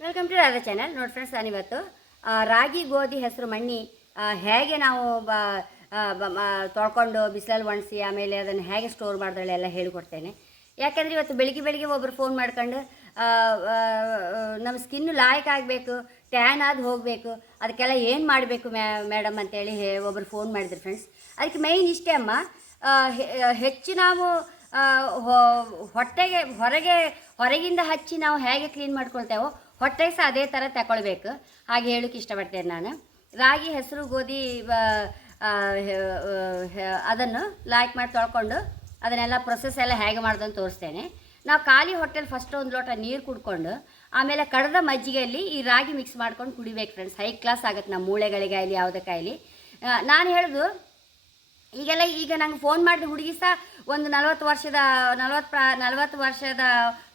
Welcome to Radha channel. ನೋಡಿ friends, ನಾನಿವತ್ತು ರಾಗಿ ಗೋಧಿ ಹೆಸರು ಮಣ್ಣಿ ಹೇಗೆ ನಾವು ತೊಳ್ಕೊಂಡು ಬಿಸಿಲಲ್ಲಿ ಒಣಸಿ ಆಮೇಲೆ ಅದನ್ನು ಹೇಗೆ ಸ್ಟೋರ್ ಮಾಡಿದ್ರೆ ಎಲ್ಲ ಹೇಳಿಕೊಡ್ತೇನೆ. ಯಾಕೆಂದರೆ ಇವತ್ತು ಬೆಳಿಗ್ಗೆ ಒಬ್ಬರು ಫೋನ್ ಮಾಡ್ಕೊಂಡು ನಮ್ಮ ಸ್ಕಿನ್ನು ಲಾಯಕ್ ಆಗಬೇಕು, ಟ್ಯಾನ್ ಆಗಿ ಹೋಗಬೇಕು, ಅದಕ್ಕೆಲ್ಲ ಏನು ಮಾಡಬೇಕು ಮೇಡಮ್ ಅಂತೇಳಿ ಒಬ್ಬರು ಫೋನ್ ಮಾಡಿದ್ರು ಫ್ರೆಂಡ್ಸ್. ಅದಕ್ಕೆ ಮೈನ್ ಇಷ್ಟೇ ಅಮ್ಮ, ಹೆಚ್ಚು ನಾವು ಹೊರಗಿಂದ ಹಚ್ಚಿ ನಾವು ಹೇಗೆ ಕ್ಲೀನ್ ಮಾಡ್ಕೊಳ್ತೇವೋ ಹೊಟ್ಟೆಗೆ ಸಹ ಅದೇ ಥರ ತಗೊಳ್ಬೇಕು. ಹಾಗೆ ಹೇಳೋಕ್ಕೆ ಇಷ್ಟಪಡ್ತೇನೆ ನಾನು. ರಾಗಿ ಹೆಸರು ಗೋಧಿ ಅದನ್ನು ಲಾಯ್ಕ್ ಮಾಡಿ ತೊಳ್ಕೊಂಡು ಅದನ್ನೆಲ್ಲ ಪ್ರೊಸೆಸ್ ಎಲ್ಲ ಹೇಗೆ ಮಾಡೋದಂತ ತೋರಿಸ್ತೇನೆ. ನಾವು ಖಾಲಿ ಹೊಟ್ಟೆಲಿ ಫಸ್ಟ್ ಒಂದು ಲೋಟ ನೀರು ಕುಡ್ಕೊಂಡು ಆಮೇಲೆ ಕಡ್ದ ಮಜ್ಜಿಗೆಯಲ್ಲಿ ಈ ರಾಗಿ ಮಿಕ್ಸ್ ಮಾಡ್ಕೊಂಡು ಕುಡಿಬೇಕು ಫ್ರೆಂಡ್ಸ್. ಹೈ ಕ್ಲಾಸ್ ಆಗುತ್ತೆ ನಮ್ಮ ಮೂಳೆಗಳಿಗಾಗಲಿ ಯಾವುದಕ್ಕಾಗಲಿ. ನಾನು ಹೇಳೋದು, ಈಗ ನಂಗೆ ಫೋನ್ ಮಾಡಿದ ಹುಡುಗಿ ಸಹ ಒಂದು 40 ವರ್ಷದ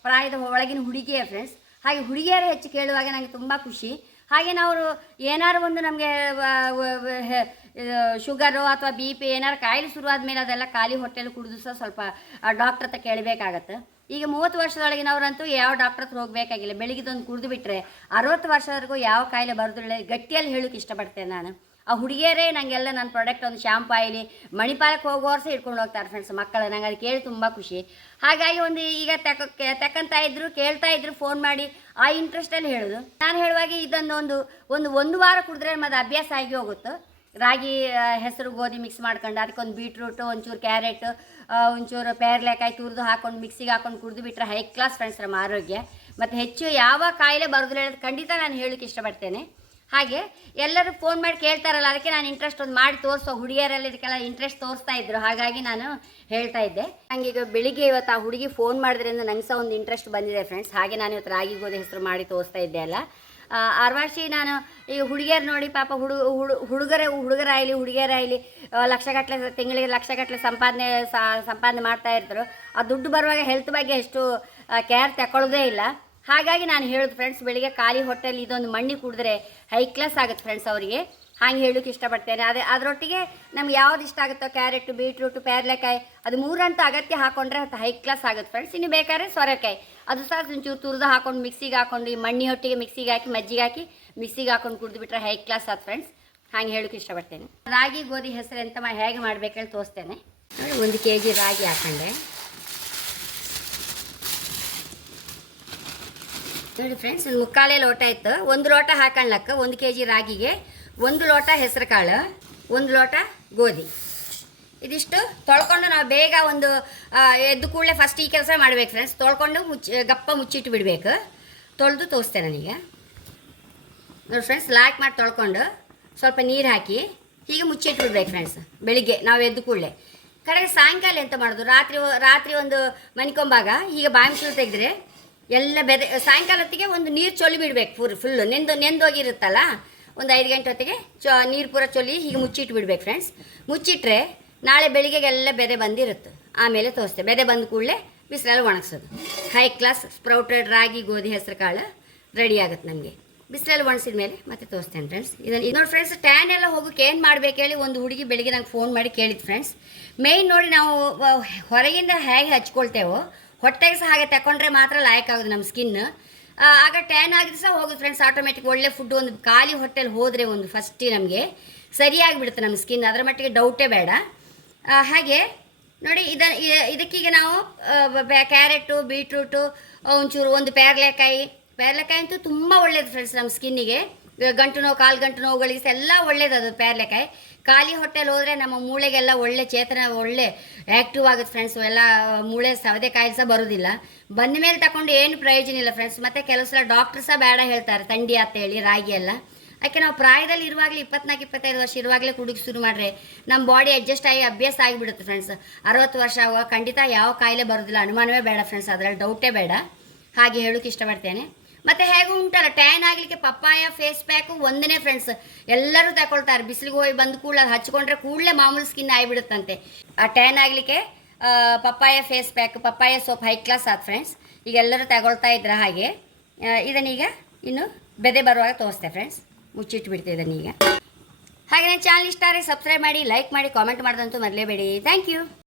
ಪ್ರಾಯದ ಒಳಗಿನ ಹುಡುಗಿಯೇ ಫ್ರೆಂಡ್ಸ್. ಹಾಗೆ ಹುಡುಗಿಯರೇ ಹೆಚ್ಚು ಕೇಳುವಾಗ ನನಗೆ ತುಂಬ ಖುಷಿ. ಹಾಗೆ ನಾವು ಏನಾರು ಒಂದು ನಮಗೆ ಶುಗರು ಅಥವಾ BP ಏನಾರು ಕಾಯಿಲೆ ಶುರುವಾದ ಮೇಲೆ ಅದೆಲ್ಲ ಖಾಲಿ ಹೊಟ್ಟೆಲಿ ಕುಡಿದು ಸಹ ಸ್ವಲ್ಪ ಡಾಕ್ಟ್ರ್ ಹತ್ರ ಕೇಳಬೇಕಾಗತ್ತೆ. ಈಗ 30 ವರ್ಷದೊಳಗಿನವರಂತೂ ಯಾವ ಡಾಕ್ಟ್ರ್ ಹತ್ರ ಹೋಗಬೇಕಾಗಿಲ್ಲ. ಬೆಳಿಗ್ಗೆದೊಂದು ಕುಡಿದು ಬಿಟ್ಟರೆ 60 ವರ್ಷದವರೆಗೂ ಯಾವ ಕಾಯಿಲೆ ಬರೋದಿಲ್ಲ. ಗಟ್ಟಿಯಲ್ಲಿ ಹೇಳೋಕ್ಕೆ ಇಷ್ಟಪಡ್ತೇನೆ ನಾನು. ಆ ಹುಡುಗಿಯರೇ ನನಗೆಲ್ಲ ನನ್ನ ಪ್ರಾಡಕ್ಟ್ ಒಂದು ಶಾಂಪು ಆಯಿಲಿ ಮಣಿಪಾಲಕ್ಕೆ ಹೋಗೋರು ಸಹ ಇಟ್ಕೊಂಡು ಹೋಗ್ತಾರೆ ಫ್ರೆಂಡ್ಸ್ ಮಕ್ಕಳು. ನಂಗೆ ಅದು ಕೇಳಿ ತುಂಬ ಖುಷಿ. ಹಾಗಾಗಿ ಈಗ ತಕ್ಕಂತ ಇದ್ರು ಕೇಳ್ತಾ ಇದ್ರು ಫೋನ್ ಮಾಡಿ, ಆ ಇಂಟ್ರೆಸ್ಟಲ್ಲಿ ಹೇಳೋದು. ನಾನು ಹೇಳುವಾಗ ಒಂದು ವಾರ ಕುಡಿದ್ರೆ ಮತ್ತು ಅಭ್ಯಾಸ ಆಗಿ ಹೋಗುತ್ತೆ. ರಾಗಿ ಹೆಸರು ಗೋಧಿ ಮಿಕ್ಸ್ ಮಾಡ್ಕೊಂಡು ಅದಕ್ಕೊಂದು ಬೀಟ್ರೂಟು, ಒಂಚೂರು ಕ್ಯಾರೆಟ್, ಒಂಚೂರು ಪೇರ್ಲೆಕಾಯಿ ತುರಿದು ಹಾಕೊಂಡು ಮಿಕ್ಸಿಗೆ ಹಾಕೊಂಡು ಕುಡಿದು ಬಿಟ್ಟರೆ ಹೈ ಕ್ಲಾಸ್ ಫ್ರೆಂಡ್ಸ್ ನಮ್ಮ ಆರೋಗ್ಯ. ಮತ್ತು ಹೆಚ್ಚು ಯಾವ ಕಾಯಿಲೆ ಬರೋದಿಲ್ಲ ಹೇಳೋದು ಖಂಡಿತ ನಾನು ಹೇಳೋಕ್ಕೆ ಇಷ್ಟಪಡ್ತೇನೆ. ಹಾಗೆ ಎಲ್ಲರೂ ಫೋನ್ ಮಾಡಿ ಕೇಳ್ತಾರಲ್ಲ, ಅದಕ್ಕೆ ನಾನು ಇಂಟ್ರೆಸ್ಟ್ ಒಂದು ಮಾಡಿ ತೋರಿಸೋ. ಹುಡುಗಿಯರಲ್ಲಿ ಇದಕ್ಕೆಲ್ಲ ಇಂಟ್ರೆಸ್ಟ್ ತೋರಿಸ್ತಾ ಇದ್ರು, ಹಾಗಾಗಿ ನಾನು ಹೇಳ್ತಾ ಇದ್ದೆ. ನನಗೆ ಈಗ ಬೆಳಿಗ್ಗೆ ಇವತ್ತು ಆ ಹುಡುಗಿ ಫೋನ್ ಮಾಡಿದ್ರಿಂದ ನಂಗೆ ಸಹ ಒಂದು ಇಂಟ್ರೆಸ್ಟ್ ಬಂದಿದೆ ಫ್ರೆಂಡ್ಸ್. ಹಾಗೆ ನಾನು ಇವತ್ತು ರಾಗಿ ಗೋಧಿ ಹೆಸರು ಮಾಡಿ ತೋರಿಸ್ತಾ ಇದ್ದೆ ಅಲ್ಲ. ಆರ್ವಾಶಿ ನಾನು ಈಗ ಹುಡುಗಿಯರು ನೋಡಿ ಪಾಪ ಹುಡುಗರಾಗಲಿ ಹುಡುಗಿಯರಾಗಲಿ ಲಕ್ಷಗಟ್ಟಲೆ ತಿಂಗಳಿಗೆ ಲಕ್ಷಗಟ್ಟಲೆ ಸಂಪಾದನೆ ಮಾಡ್ತಾ ಇರ್ತಾರೆ. ಆ ದುಡ್ಡು ಬರುವಾಗ ಹೆಲ್ತ್ ಬಗ್ಗೆ ಎಷ್ಟು ಕೇರ್ ತಗೊಳ್ಳೋದೇ ಇಲ್ಲ. ಹಾಗಾಗಿ ನಾನು ಹೇಳೋದು ಫ್ರೆಂಡ್ಸ್, ಬೆಳಿಗ್ಗೆ ಖಾಲಿ ಹೊಟ್ಟೆಲಿ ಇದೊಂದು ಮಣ್ಣಿ ಕುಡಿದ್ರೆ ಹೈ ಕ್ಲಾಸ್ ಆಗುತ್ತೆ ಫ್ರೆಂಡ್ಸ್ ಅವರಿಗೆ. ಹಾಗೆ ಹೇಳೋಕ್ಕೆ ಇಷ್ಟಪಡ್ತೇನೆ. ಅದರೊಟ್ಟಿಗೆ ನಮ್ಗೆ ಯಾವ್ದು ಇಷ್ಟ ಆಗುತ್ತೋ ಕ್ಯಾರೆಟ್, ಬೀಟ್ರೂಟು, ಪೇರ್ಲೆಕಾಯಿ ಅದು ಮೂರಂತೂ ಅಗತ್ಯ ಹಾಕೊಂಡ್ರೆ ಅದು ಹೈ ಕ್ಲಾಸ್ ಆಗುತ್ತೆ ಫ್ರೆಂಡ್ಸ್. ಇನ್ನು ಬೇಕಾದ್ರೆ ಸೊರೆಕಾಯಿ ಅದು ಸಹ ಒಂಚೂರು ತುರಿದು ಹಾಕೊಂಡು ಮಿಕ್ಸಿಗೆ ಹಾಕೊಂಡು ಈ ಮಣ್ಣಿ ಹೊಟ್ಟಿಗೆ ಮಿಕ್ಸಿಗೆ ಹಾಕಿ ಮಜ್ಜಿಗೆ ಹಾಕಿ ಮಿಕ್ಸಿಗೆ ಹಾಕೊಂಡು ಕುಡಿದು ಬಿಟ್ಟರೆ ಹೈ ಕ್ಲಾಸ್ ಆಗುತ್ತೆ ಫ್ರೆಂಡ್ಸ್. ಹಾಗೆ ಹೇಳೋಕ್ಕೆ ಇಷ್ಟಪಡ್ತೇನೆ. ರಾಗಿ ಗೋಧಿ ಹೆಸರು ಎಂತ ಹೇಗೆ ಮಾಡಬೇಕಂತ ತೋರಿಸ್ತೇನೆ. 1 kg ರಾಗಿ ಹಾಕೊಂಡೆ ನೋಡಿ ಫ್ರೆಂಡ್ಸ್. 3/4 ಲೋಟ ಇತ್ತು. 1 ಲೋಟ ಹಾಕೊಳ್ಳಕ್ಕ 1 kg ರಾಗಿಗೆ 1 ಲೋಟ ಹೆಸರು ಕಾಳು, 1 ಲೋಟ ಗೋಧಿ. ಇದಿಷ್ಟು ತೊಳ್ಕೊಂಡು ನಾವು ಬೇಗ ಒಂದು ಎದ್ದು ಕೂಡಲೇ ಫಸ್ಟ್ ಈ ಕೆಲಸ ಮಾಡಬೇಕು ಫ್ರೆಂಡ್ಸ್. ತೊಳ್ಕೊಂಡು ಗಪ್ಪ ಮುಚ್ಚಿಟ್ಟು ಬಿಡಬೇಕು. ತೊಳೆದು ತೋರಿಸ್ತೇನೆ ನನಗೆ ನೋಡಿ ಫ್ರೆಂಡ್ಸ್. ಲಾಕ್ ಮಾಡಿ ತೊಳ್ಕೊಂಡು ಸ್ವಲ್ಪ ನೀರು ಹಾಕಿ ಹೀಗೆ ಮುಚ್ಚಿಟ್ಟು ಬಿಡ್ಬೇಕು ಫ್ರೆಂಡ್ಸ್. ಬೆಳಿಗ್ಗೆ ನಾವು ಎದ್ದು ಕೂಡಲೇ ಕಡೆಗೆ ಸಾಯಂಕಾಲ ಎಂತ ಮಾಡೋದು, ರಾತ್ರಿ ಒಂದು ಮನಿಕೊಂಬಾಗ ಈಗ ಬಾಯಿ ಮುಚ್ಚಲು ತೆಗೆದ್ರೆ ಎಲ್ಲ ಸಾಯಂಕಾಲ ಹೊತ್ತಿಗೆ ಒಂದು ನೀರು ಚೊಲ್ಲಿ ಬಿಡಬೇಕು. ಫುಲ್ಲು ನೆಂದೋಗಿರುತ್ತಲ್ಲ, ಒಂದು 5 ಗಂಟೆ ಹೊತ್ತಿಗೆ ನೀರು ಪೂರ ಚೊಲ್ಲಿ ಹೀಗೆ ಮುಚ್ಚಿಟ್ಟು ಬಿಡ್ಬೇಕು ಫ್ರೆಂಡ್ಸ್. ಮುಚ್ಚಿಟ್ರೆ ನಾಳೆ ಬೆಳಿಗ್ಗೆಗೆಲ್ಲ ಬೆದೆ ಬಂದಿರುತ್ತೆ. ಆಮೇಲೆ ತೋರಿಸ್ತೇವೆ. ಬೆದೆ ಬಂದ ಕೂಡಲೇ ಬಿಸಿಲಲ್ಲಿ ಒಣಗಿಸೋದು. ಹೈ ಕ್ಲಾಸ್ ಸ್ಪ್ರೌಟೆಡ್ ರಾಗಿ ಗೋಧಿ ಹೆಸರು ಕಾಳು ರೆಡಿ ಆಗುತ್ತೆ ನಮಗೆ. ಬಿಸಿಲಲ್ಲಿ ಒಣಸಿದ ಮೇಲೆ ಮತ್ತೆ ತೋರಿಸ್ತೇನೆ ಫ್ರೆಂಡ್ಸ್. ಇದನ್ನು ನೋಡಿ ಫ್ರೆಂಡ್ಸ್, ಟ್ಯಾನ್ ಎಲ್ಲ ಹೋಗೋಕೆ ಏನು ಮಾಡಬೇಕು ಹೇಳಿ ಒಂದು ಹುಡುಗಿ ಬೆಳಿಗ್ಗೆ ನಂಗೆ ಫೋನ್ ಮಾಡಿ ಕೇಳಿದ್ದು ಫ್ರೆಂಡ್ಸ್. ಮೇಯ್ನ್ ನೋಡಿ, ನಾವು ಹೊರಗಿಂದ ಹೇಗೆ ಹಚ್ಕೊಳ್ತೇವೋ ಹೊಟ್ಟೆಗೆ ಸಹ ಹಾಗೆ ತಗೊಂಡ್ರೆ ಮಾತ್ರ ಲಾಯಕ್ ಆಗೋದು ನಮ್ಮ ಸ್ಕಿನ್. ಆಗ ಟ್ಯಾನ್ ಆಗಿದ್ರೆ ಸಹ ಹೋಗೋದು ಫ್ರೆಂಡ್ಸ್ ಆಟೋಮೆಟಿಕ್. ಒಳ್ಳೆ ಫುಡ್ ಒಂದು ಖಾಲಿ ಹೊಟ್ಟೆಲಿ ಹೋದರೆ ಒಂದು ಫಸ್ಟಿ ನಮಗೆ ಸರಿಯಾಗಿಬಿಡುತ್ತೆ ನಮ್ಮ ಸ್ಕಿನ್, ಅದರ ಮಟ್ಟಿಗೆ ಡೌಟೇ ಬೇಡ. ಹಾಗೆ ನೋಡಿ, ಇದಕ್ಕೀಗ ನಾವು ಕ್ಯಾರೆಟು, ಬೀಟ್ರೂಟು, ಒಂಚೂರು ಒಂದು ಪೇರ್ಲೆಕಾಯಿ ಅಂತೂ ತುಂಬ ಒಳ್ಳೆಯದು ಫ್ರೆಂಡ್ಸ್ ನಮ್ಮ ಸ್ಕಿನ್ನಿಗೆ. ಗಂಟು ನೋವು, ಕಾಲು ಗಂಟು ನೋವುಗಳಿಗೆ ಎಲ್ಲ ಒಳ್ಳೇದು ಅದು ಪೇರ್ಲೆಕಾಯಿ. ಖಾಲಿ ಹೊಟ್ಟೆಲಿ ಹೋದರೆ ನಮ್ಮ ಮೂಳೆಗೆಲ್ಲ ಒಳ್ಳೆ ಚೇತನ, ಒಳ್ಳೆ ಆ್ಯಕ್ಟಿವ್ ಆಗುತ್ತೆ ಫ್ರೆಂಡ್ಸ್. ಎಲ್ಲ ಮೂಳೆ ಸವದೆ ಕಾಯಿಲೆ ಸಹ ಬರೋದಿಲ್ಲ. ಬಂದ ಮೇಲೆ ತಗೊಂಡು ಏನು ಪ್ರಯೋಜನ ಇಲ್ಲ ಫ್ರೆಂಡ್ಸ್. ಮತ್ತು ಕೆಲವು ಸಲ ಡಾಕ್ಟ್ರ್ ಸಹ ಬೇಡ ಹೇಳ್ತಾರೆ ಥಂಡಿ ಅಂತೇಳಿ ರಾಗಿ ಎಲ್ಲ. ಯಾಕೆ ನಾವು ಪ್ರಾಯದಲ್ಲಿ ಇರುವಾಗಲೇ 24-25 ವರ್ಷ ಇರುವಾಗಲೇ ಕುಡಿಗೆ ಶುರು ಮಾಡಿದ್ರೆ ನಮ್ಮ ಬಾಡಿ ಅಡ್ಜಸ್ಟ್ ಆಗಿ ಅಭ್ಯಾಸ ಆಗಿಬಿಡುತ್ತೆ ಫ್ರೆಂಡ್ಸ್. 60 ವರ್ಷ ಆಗುವಾಗ ಖಂಡಿತ ಯಾವ ಕಾಯಿಲೆ ಬರೋದಿಲ್ಲ, ಅನುಮಾನವೇ ಬೇಡ ಫ್ರೆಂಡ್ಸ್, ಅದರಲ್ಲಿ ಡೌಟೇ ಬೇಡ. ಹಾಗೆ ಹೇಳೋಕ್ಕೆ ಇಷ್ಟಪಡ್ತೇನೆ. ಮತ್ತು ಹೇಗೂ ಉಂಟಲ್ಲ, ಟ್ಯಾನ್ ಆಗಲಿಕ್ಕೆ ಪಪ್ಪಾಯ ಫೇಸ್ ಪ್ಯಾಕು ಒಂದನೇ ಫ್ರೆಂಡ್ಸ್. ಎಲ್ಲರೂ ತಗೊಳ್ತಾರೆ. ಬಿಸಿಲಿಗೆ ಹೋಗಿ ಬಂದು ಕೂಡಲೇ ಹಚ್ಕೊಂಡ್ರೆ ಕೂಡಲೇ ಮಾಮೂಲು ಸ್ಕಿನ್ ಆಗಿಬಿಡುತ್ತಂತೆ. ಆ ಟ್ಯಾನ್ ಆಗಲಿಕ್ಕೆ papaya face pack, papaya soap high class ಆದ ಫ್ರೆಂಡ್ಸ್. ಈಗ ಎಲ್ಲರೂ ತಗೊಳ್ತಾ ಇದ್ರೆ. ಹಾಗೆ ಇದನ್ನೀಗ ಇನ್ನು ಬೆದೆ ಬರುವಾಗ ತೋರಿಸ್ತೆ ಫ್ರೆಂಡ್ಸ್. ಮುಚ್ಚಿಟ್ಟು ಬಿಡ್ತೀವಿ ಇದನ್ನೀಗ. ಹಾಗೆ ನನ್ನ ಚಾನಲ್ ಇಷ್ಟ ಆದರೆ ಸಬ್ಸ್ಕ್ರೈಬ್ ಮಾಡಿ, ಲೈಕ್ ಮಾಡಿ, ಕಾಮೆಂಟ್ ಮಾಡೋದಂತೂ ಮರಲೇಬೇಡಿ. Thank you.